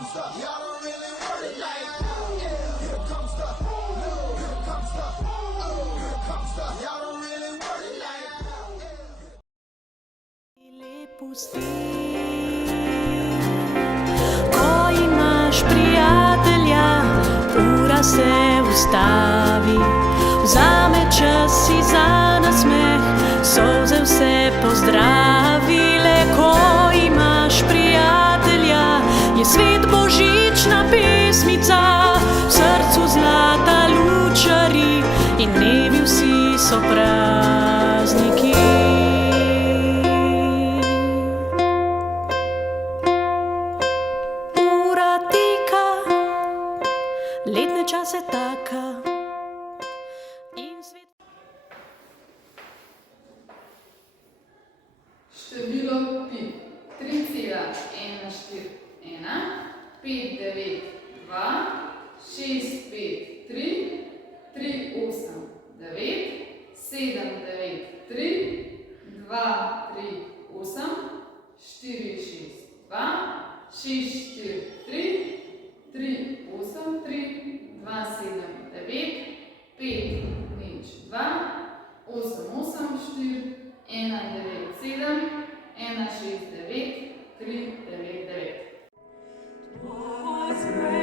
comes the, y'all don't really want it like that. Yeah. Here comes the, here comes the, here comes the, y'all don't really want it like that. Pusti, ko imaš prijatelja, ura se ustavi, vzame čas si za nasmeh, solze vse pozdravi. Le ko imaš prijatelja, je svet božična pesmica, v srcu zlata lučari in dnevi vsi so prazniki. Letne čase taka in svet. Število pi 3,141, 592, 653, 389, 793, 238, 462, 643, 383, 279, 502, 884, 197, 169, 399.